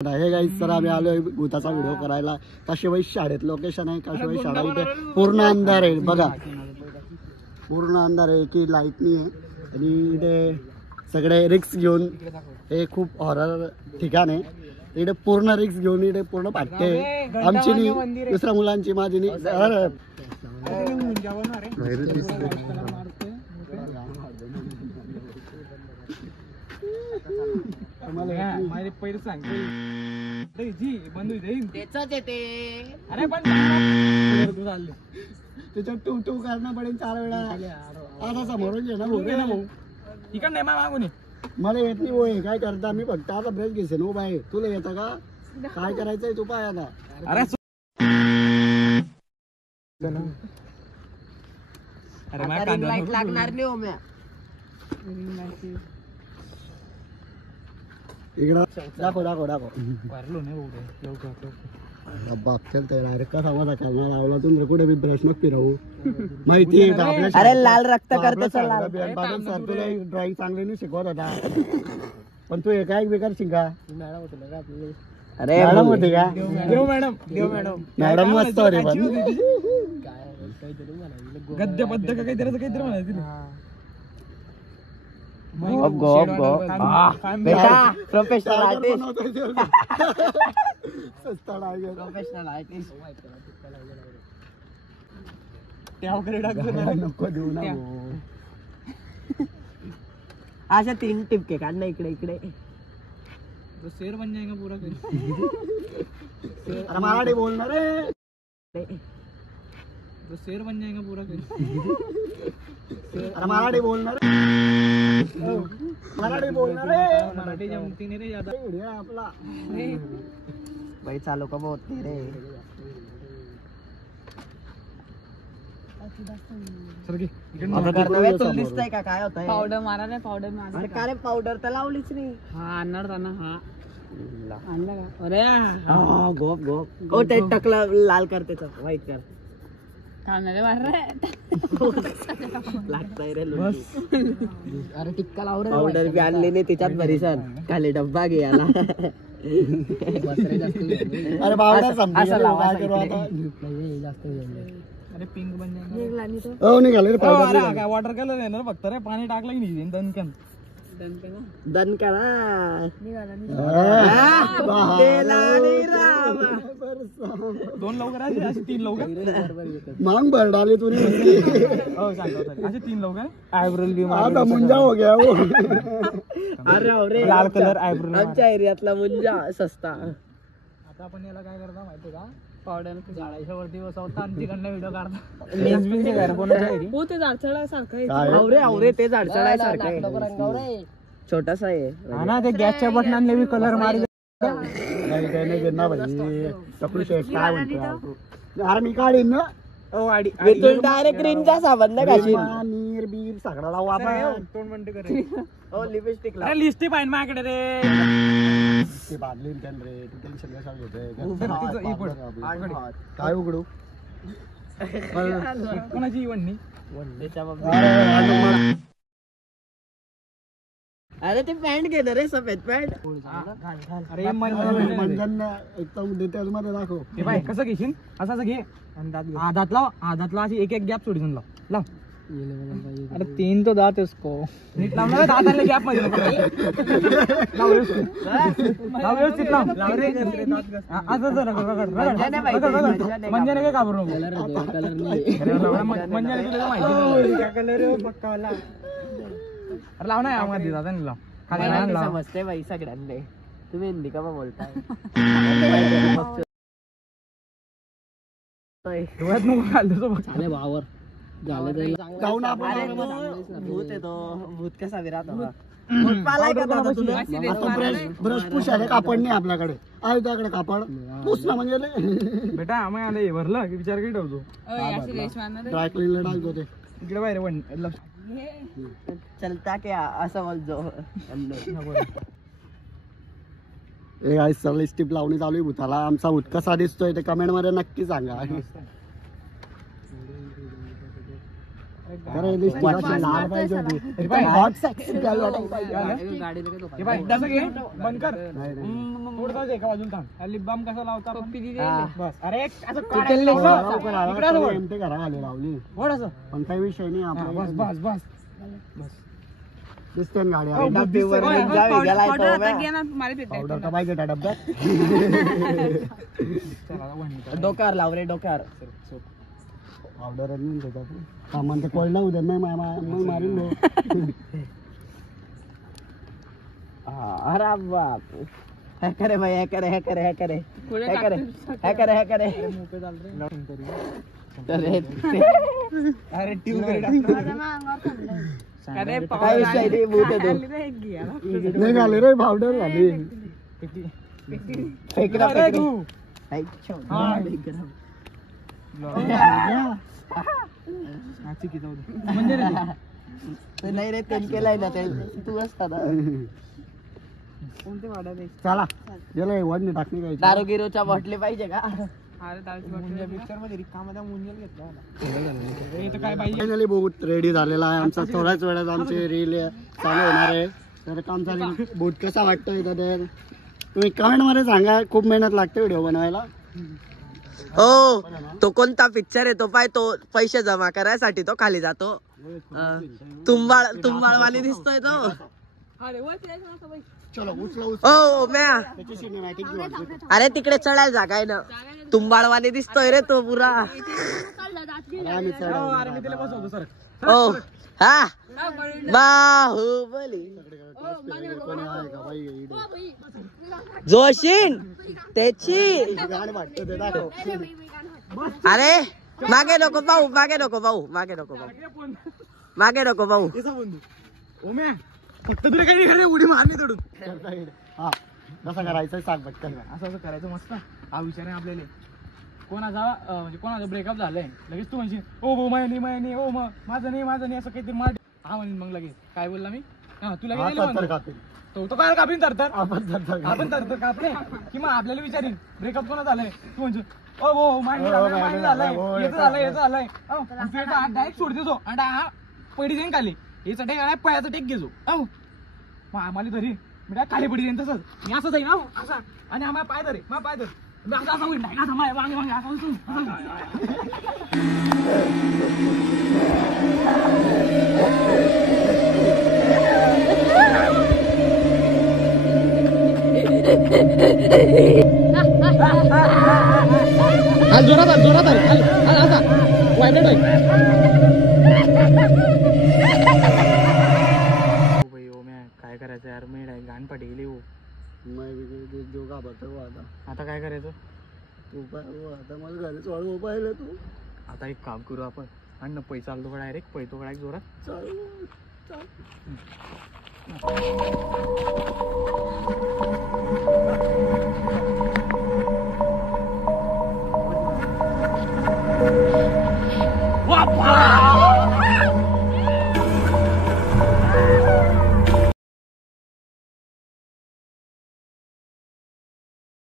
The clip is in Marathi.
हे गाईस तर आम्ही आलोय भूताचा व्हिडिओ करायला. काशीबाई शाळेत लोकेशन आहे. काशीबाई शाळा इथे पूर्ण अंधार आहे बघा, पूर्ण अंधार आहे की लाईट नाही आहे. आणि इथे सगळे रिक्स घेऊन, हे खूप हॉरर ठिकाण आहे. इथे पूर्ण रिक्स घेऊन इथे पूर्ण पाठते आमची नाही, दुसऱ्या मुलांची माझी नाही. पहिले सांगते त्याच्यात टू टू करणं पडेल 4 वेळा. आता समोरून घे ना भाऊ, इकडं नाही मागून मला येत नाही होय. काय करता मी फक्त आता ब्रेक घेसे नो बाय. तुला येतं का? काय करायचंय तू पाय आता. अरे लाईट लागणार नाही हो म्या. इकडं दाखव दाखव दाखव. वारलो नाही बाप चलतंय डायरेक्ट कसा माझा करणार लावला तुम्ही कुठे बी प्रश्न फिरवू माहिती आहे का आपल्या. अरे लाल रक्त करते सर लाल. सर तुला ड्रॉइंग चांगली नाही शिकवत होता, पण तू एका एक बेकार शिका. अरे मॅडम होते का? देव मॅडम मॅडम मस्त होते पण. गद्य पद्य का काहीतरी म्हणायचं. बेटा प्रोफेशनल आर्टिस्ट. Professional artist. नको देऊ ना. अशा 3 टिपके काढ ना इकडे इकडे. तो शेर बन जाएगा पूरा. अरे मराठी बोलणार रे. तो शेर बन जाएगा पूरा. अरे मराठी बोलणार रे. मराठी बोलणार रे. मराठी जमती नहीं रे ज्यादा. व्हिडिओ आपला भाई चालू का बहुत नहीं रे. आता करणार तुला दिसतंय का काय होतंय? पावडर मारा रे, पावडर मारा. अरे का रे पावडर तर लावलीच नाही. हा आणणार ना. हा आणला का? अरे गोप गोप. ओ ते टकला लाल कर त्याचं व्हाईट कर. खाणारे मार रे. लागतंय रे. अरे टिक्का लाव रे. पावडर बी आणली नाही त्याच्यात भरीसन. खाली डब्बा घे याला. अरे बावडा समजा असं लावा, काय असं करू इकडे. आता. अरे पिंक बन जाएगा. निघला नाही तो. हो निघाले रे पावडर. काय वॉटर कलर आहे ना फक्त रे. पाणी टाकलं की नाही दणकन. दन करा. निघाला नाही. 2 लवकर असे 3 लवकर. मांग भर डाले तूने. हो सांगतो असे 3 लवकर. आयब्रोल बी आता मुंजा हो गया वो. अरे लाल कलर आयब्रोल. आमच्या एरियातला मुंजा सस्ता. आता आपण याला काय करता माहिती का? पावडर झाडाच्या वरती बसवता आणि तिकडनं व्हिडिओ काढता. लेन्सबिनचे घर कोणाच्या घरी? हो ते झाडचळा सारखं आहे. काय? आवरे ते झाडचळाय सारखं आहे. छोटासा आहे. हा ना ते गॅसच्या बटनांना बी कलर मारले. नाही काय नाही घेणार भाई. टपरी शेट काय म्हणतो. अरे मी काढीन ना. डायरेक्ट क्रीमचा साबण ना घाशील. नीर बीर सगळा लावू आपण. तोंड म्हणते करे. हो लिपस्टिक लाव. अरे लिस्टी पाहिजे माझ्याकडे रे. ते बादली त्यान रे. तू टेन्शन कशाला घेतोय. तिचं काय उघडू. कोणाची इवडणी? अरे ते पॅन्ट घे ना रे, सफेद पॅन्ट. अरे मंजन एकदम डिटेल मध्ये दाखव. ते बाय कसं घेशील असं घे. दात लाव. दात लाव. अशी एक गॅप सोडून लाव. अरे 3 तो दात उसको नीट लावणार. दाताला गॅप मध्ये लाव. व्यवस्थित लाव रे. मंजाने काय घाबरू नको. मंजाने तुला माहिती कलर पक्कावाला. अरे लाव ना यामध्ये दादा लाव. खाली लाव. समजते बाई सगळ्यांना. तुम्ही हिंदी का बोलताय? डोळ्यात नको घालतो बघ. झाले भावर झाले. जाऊ ना आपण. अरे तो भूत आहे तो. भूत कसा विरात होता. भूत पालाय का दादा तुला? आता ब्रश पुसायला कापड नाही आपल्याकडे. आहे तुझ्याकडे कापड पुस ना म्हणजे. बेटा आम्ही आलं हे भरलं की विचार काही ठेवतो. अशी रेश मारणार रे. ड्राय क्लीनला टाकतो ते. इकडे बाहेर वन चलता क्या असं बोलतो. हे गाईस सगळी स्टिप लावणी चालू आहे भूताला. आमचा भूत कसा दिसतोय ते कमेंट मध्ये नक्की सांगा. खरं लिस्टिक अशी लाल पाहिजे होती एकदम हॉट सेक्सी गर्ल वाटायला पाहिजे. हे बाय तसं घे बंद कर. नाही, नाही. थोडं जाऊ दे एका बाजूला थांब. लिप बाम कसा लावता आपण? हा. बस अरे असं लवकर काढायला आला, लावलं. लवकर आला. इकडे आलं तो वळ. एमटी घरा खाली लावली वळ असं. पण काही विषय नाही हा, आपल्या बस इथे. बस बस बस. दिसते ना गाडी हो, आपली. डब्बीवर जावे गेलाय तो बे. पावडर का पाहिजे त्या डब्यात. चला आता वन मिनिट. डोक्यावर लाव रे डोक्यावर. पावडर आणि त्याच्यात सामान ते कोळला उद्या नाही मारीन लो. अरे बाप हे करे भाई हे करे हे करे हे करे हे करे हे करे हे करे मोकळे झालं रे. अरे अरे ट्यूब करे टाकतो. काय विषय नाही भूत आहे तो. नाही घाले रे पावडर घाली. फेकला अरे फेकला. तू. हाय, हा. छो. हा, चिकी जाऊ दे. म्हणजे रे ते. ते नाही रे तेल केलाय ना ते तू असता ना. चला गेलं वडणी टाकणी काय दारू गिरूच्या बाटली पाहिजे का? पिक्चर मध्ये रिकामा मुंजल घेतला. हे तर काय पाहिजे. फायनली बूट रेडी झालेला आहे आमचा. थोड्याच वेळात आमची रील चालू होणार आहे. तर काम चालू. बूट कसा वाटतोय तर तुम्ही कमेंट मध्ये सांगा. खूप मेहनत लागते व्हिडिओ बनवायला. हो तो कोणता पिक्चर आहे तो पाय तो पैसे जमा करायसाठी तो खाली जातो. तुंबाळवाली दिसतोय तो. चलो उचला ओ म्या त्याची सिनेमॅटिक जोड. अरे तिकडे चढायला जागा आहे ना. तुंबाळवाली दिसतोय रे तो पुरा. आम्ही चढवू. अरे मी तिला बसवतो सर. ओ हा बाहुबली कोणी आहे का बाई इकडे? जोशीन त्याची. गाणं वाटतं ते दाखव. अरे मागे नको पाहू मागे नको पाहू मागे नको पाहू मागे नको पाहू. कसा बंधू ओम्या फक्त तुला काही नाही उडी मारली तोडून. करता येईल. हा कसं करायचं सांग पटकन. असं असं करायचं मस्त. हा विचार आहे आपल्याला. कोणाचा म्हणजे कोणाचं ब्रेकअप झालंय लगेच तू म्हणशील ओ हो माय ओ माझं नाही असं काहीतरी मार. हा म्हणेन मग लगेच काय बोलला मी. हा तुला हा, काय तर कापील. तो काय कापीन तर आपण आपण तर कापले की मग आपल्याला विचारीन ब्रेकअप कोणा झालंय. तू म्हणशील ओ हो माहिती झालंय याचं झालंय डायरेक्ट सोडते तो आणि हा पडी जाईन खाली. याचा टेक आहे पळ्याचा टेक घेतो. अहो मग आम्हाला तरी मी खाली पडी जाईन तसंच मी असं जाईन अहो असा आणि आम्हाला पाय धरे मग पाय धर मी असं असं होईन असं मागे मागे असं जोरात असा वायब्रेट काय करायचं यार मी गाण पाठी गेली हो. जो घाबरतो आता. आता काय करायचं. तू आता मला घरीच वाढवू पाहिलं तू. आता एक काम करू आपण आणि पैसा आलो का डायरेक्ट पैतो का जोरात चाल.